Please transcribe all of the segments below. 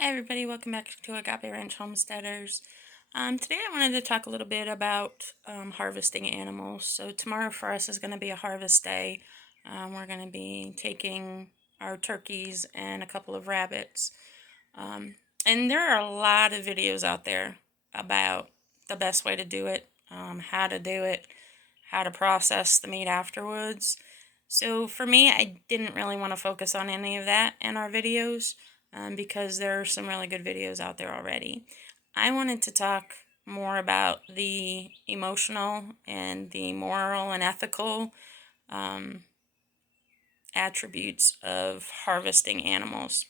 Hi everybody, welcome back to Agape Ranch Homesteaders. Today I wanted to talk a little bit about harvesting animals. So tomorrow for us is going to be a harvest day. We're going to be taking our turkeys and a couple of rabbits. Um, and there are a lot of videos out there about the best way to do it, how to do it, how to process the meat afterwards. So for me, I didn't really want to focus on any of that in our videos because there are some really good videos out there already. I wanted to talk more about the emotional and the moral and ethical um, attributes of harvesting animals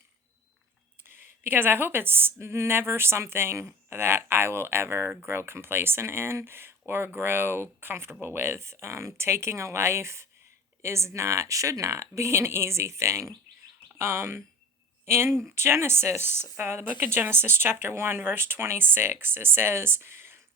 because I hope it's never something that I will ever grow complacent in or grow comfortable with. Taking a life should not be an easy thing. Um, in Genesis, the book of Genesis, chapter 1, verse 26, it says,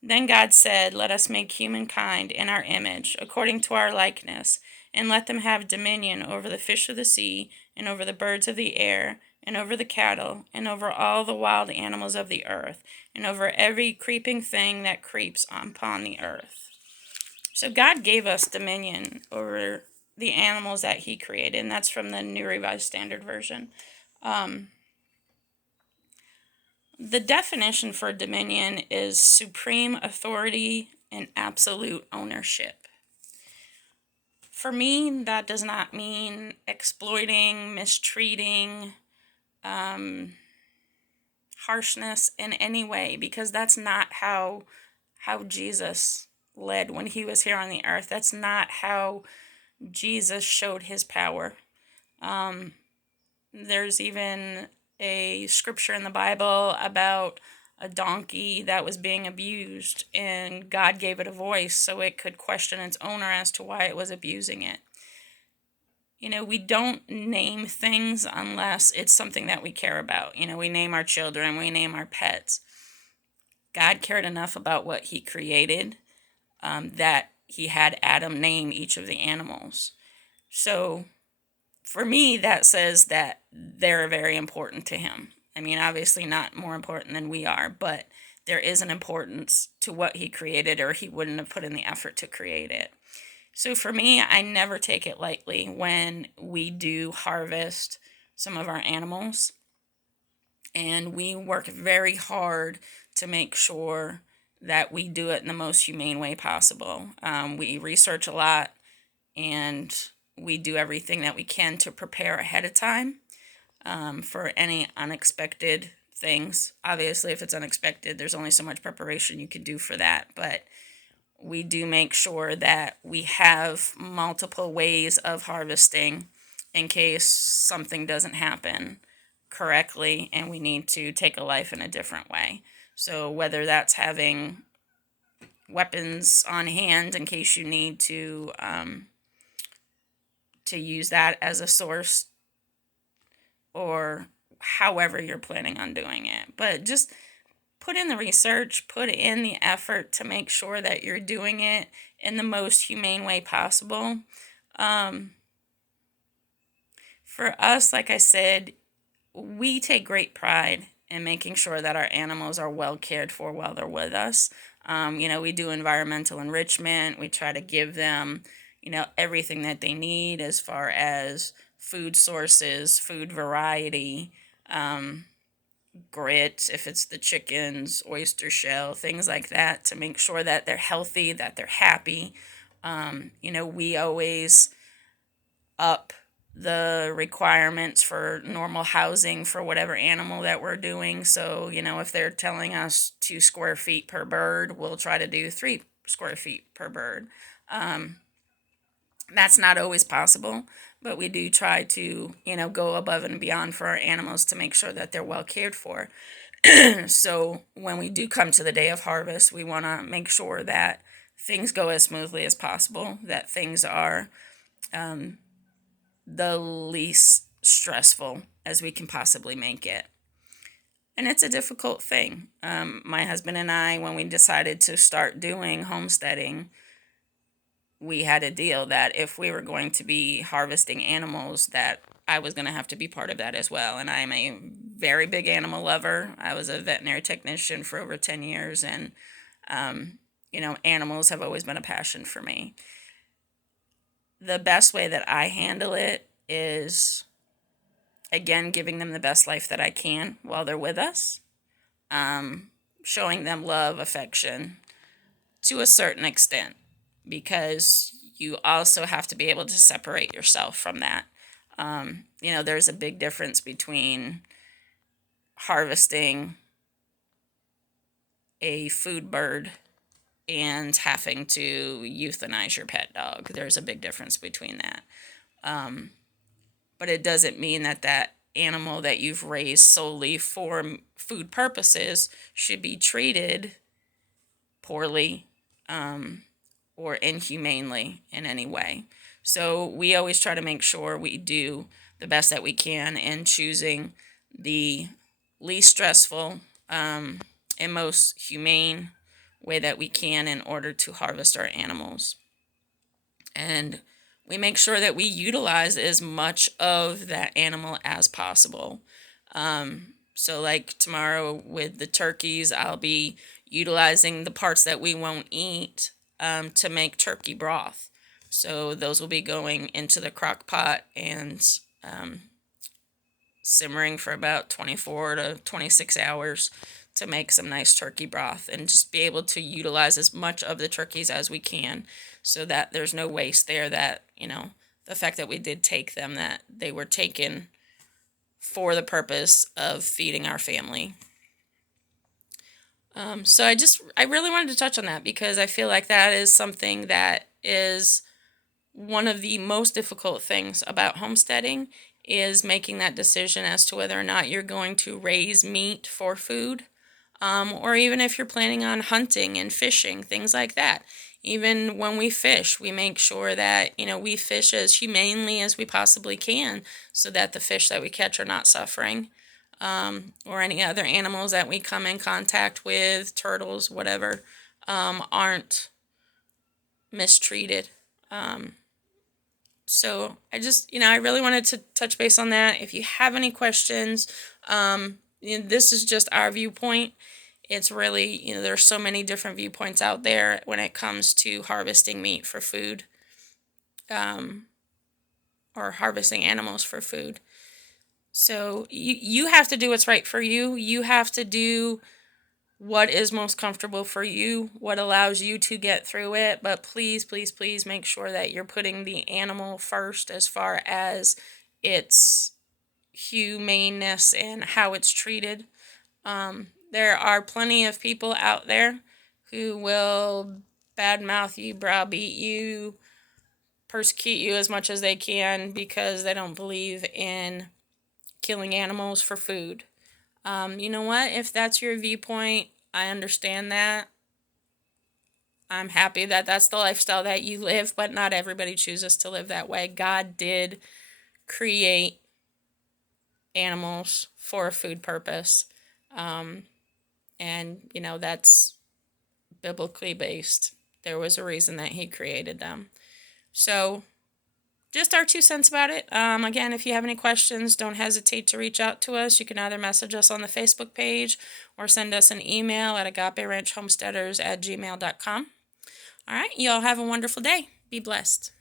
"Then God said, let us make humankind in our image, according to our likeness, and let them have dominion over the fish of the sea, and over the birds of the air, and over the cattle, and over all the wild animals of the earth, and over every creeping thing that creeps upon the earth." So God gave us dominion over the animals that He created, and that's from the New Revised Standard Version. Um, the definition for dominion is supreme authority and absolute ownership. For me, that does not mean exploiting, mistreating, um, harshness in any way, because that's not how Jesus led when He was here on the earth. That's not how Jesus showed His power. Um, there's even a scripture in the Bible about a donkey that was being abused, and God gave it a voice so it could question its owner as to why it was abusing it. You know, we don't name things unless it's something that we care about. You know, we name our children, we name our pets. God cared enough about what He created that He had Adam name each of the animals. So for me, that says that they're very important to Him. I mean, obviously not more important than we are, but there is an importance to what He created, or He wouldn't have put in the effort to create it. So for me, I never take it lightly when we do harvest some of our animals, and we work very hard to make sure that we do it in the most humane way possible. We research a lot, and we do everything that we can to prepare ahead of time for any unexpected things. Obviously, if it's unexpected, there's only so much preparation you can do for that, but we do make sure that we have multiple ways of harvesting in case something doesn't happen correctly and we need to take a life in a different way. So whether that's having weapons on hand in case you need to use that as a source, or however you're planning on doing it. But just put in the research, put in the effort to make sure that you're doing it in the most humane way possible. Um, for us, like I said, we take great pride in making sure that our animals are well cared for while they're with us. We do environmental enrichment. We try to give them, everything that they need as far as food sources, food variety, um, grit, if it's the chickens, oyster shell, things like that, to make sure that they're healthy, that they're happy. We always up the requirements for normal housing for whatever animal that we're doing. So, if they're telling us 2 square feet per bird, we'll try to do 3 square feet per bird. Um, that's not always possible, but we do try to, go above and beyond for our animals to make sure that they're well cared for. So when we do come to the day of harvest, we want to make sure that things go as smoothly as possible, that things are the least stressful as we can possibly make it. And it's a difficult thing. My husband and I, when we decided to start doing homesteading, we had a deal that if we were going to be harvesting animals, that I was going to have to be part of that as well. And I'm a very big animal lover. I was a veterinary technician for over 10 years, and, animals have always been a passion for me. The best way that I handle it is, again, giving them the best life that I can while they're with us, showing them love, affection to a certain extent, because you also have to be able to separate yourself from that. There's a big difference between harvesting a food bird and having to euthanize your pet dog. There's a big difference between that. But it doesn't mean that that animal that you've raised solely for food purposes should be treated poorly, or inhumanely in any way. So we always try to make sure we do the best that we can in choosing the least stressful, and most humane way that we can in order to harvest our animals. And we make sure that we utilize as much of that animal as possible. So like tomorrow with the turkeys, I'll be utilizing the parts that we won't eat, to make turkey broth. So those will be going into the crock pot and simmering for about 24 to 26 hours to make some nice turkey broth, and just be able to utilize as much of the turkeys as we can, so that there's no waste there, that, the fact that we did take them, that they were taken for the purpose of feeding our family. So I really wanted to touch on that, because I feel like that is something that is one of the most difficult things about homesteading, is making that decision as to whether or not you're going to raise meat for food, or even if you're planning on hunting and fishing, things like that. Even when we fish, we make sure that, we fish as humanely as we possibly can, so that the fish that we catch are not suffering, or any other animals that we come in contact with, turtles, whatever, aren't mistreated. So I really wanted to touch base on that. If you have any questions, this is just our viewpoint. It's really, there's so many different viewpoints out there when it comes to harvesting meat for food, or harvesting animals for food. So you have to do what's right for you. You have to do what is most comfortable for you, what allows you to get through it. But please, please, please make sure that you're putting the animal first as far as its humaneness and how it's treated. There are plenty of people out there who will badmouth you, browbeat you, persecute you as much as they can, because they don't believe in killing animals for food. You know what? If that's your viewpoint, I understand that. I'm happy that that's the lifestyle that you live, but not everybody chooses to live that way. God did create animals for a food purpose. And, that's biblically based. There was a reason that he created them. So, just our 2 cents about it. Again, if you have any questions, don't hesitate to reach out to us. You can either message us on the Facebook page or send us an email at agaperanchhomesteaders@gmail.com. All right, y'all have a wonderful day. Be blessed.